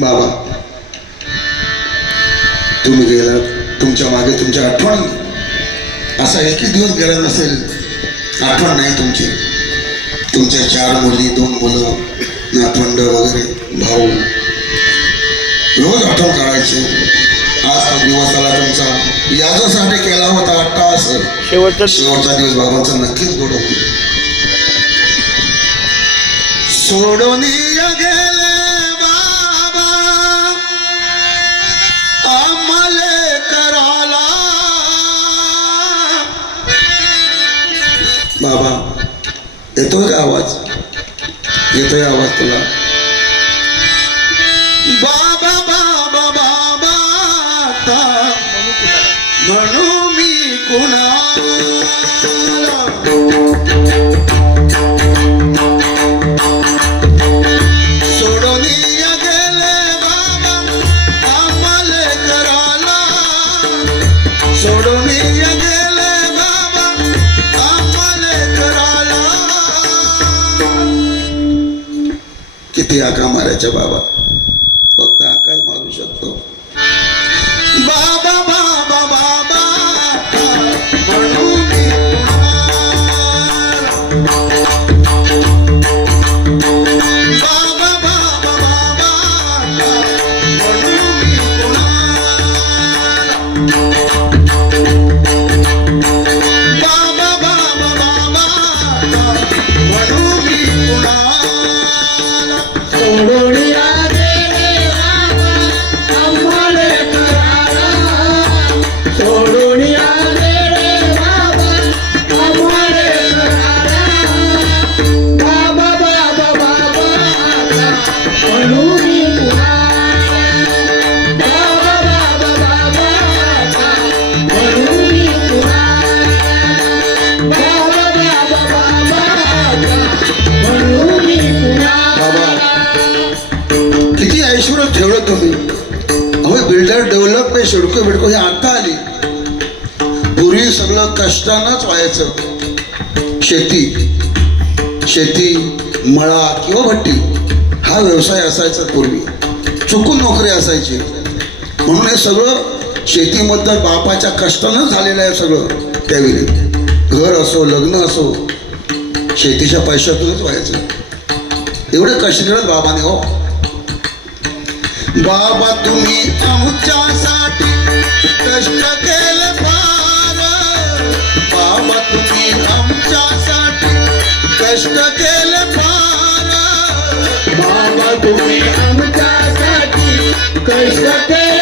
बाबा तुम्ही गेला, तुमच्या मागे तुमच्या आठवण, असा एकही दिवस गेला नसेल आठवण नाही तुमची. तुमच्या 4 मुली, 2 मुलं, नातवंड वगैरे, भाऊ, रोज आठवण काढायचे. आज तो दिवस आला तुमचा, याच्यासाठी केला होता अट्टाहास, शेवटचा दिवस बाबांचा नक्कीच गोड होईल. सोडून गेले बाबा आम्हाले कराला. बाबा येतोय आवाज, येतोय आवाज तुला? बाबा बाबा बाबा म्हणू मी कुणाला. सोडून गेले बाबा आम्हाले कराला. सोडून गेले बाबा आम्हाले कराला. किती आका मारायच्या बाबा, फक्त आकाश मारू शकतो. बाबा बाबा बाबा म्हणू मी कुणाला. बाबा बाबा बाबा म्हणू मी कुणाला. बाबा बाबा बाबा म्हणू मी कुणाला. सोडून ठेवलं तुम्ही. अहो बिल्डर डेव्हलपमेंट शिडको बिडको हे आता आली. पूर्वी सगळं कष्टानंच व्हायचं. शेती मळा किंवा भट्टी हा व्यवसाय असायचा पूर्वी. चुकून नोकरी असायची. म्हणून हे सगळं शेतीमधलं बापाच्या कष्टानं झालेलं आहे सगळं. त्यावेळी घर असो, लग्न असो, शेतीच्या पैशातूनच व्हायचं. एवढे कष्ट करत बाबाने. हो बाबा तुम्ही आमच्यासाठी कष्ट केले फार. बाबा तुम्ही आमच्यासाठी कष्ट केले फार. बाबा तुम्ही आमच्यासाठी कष्ट केले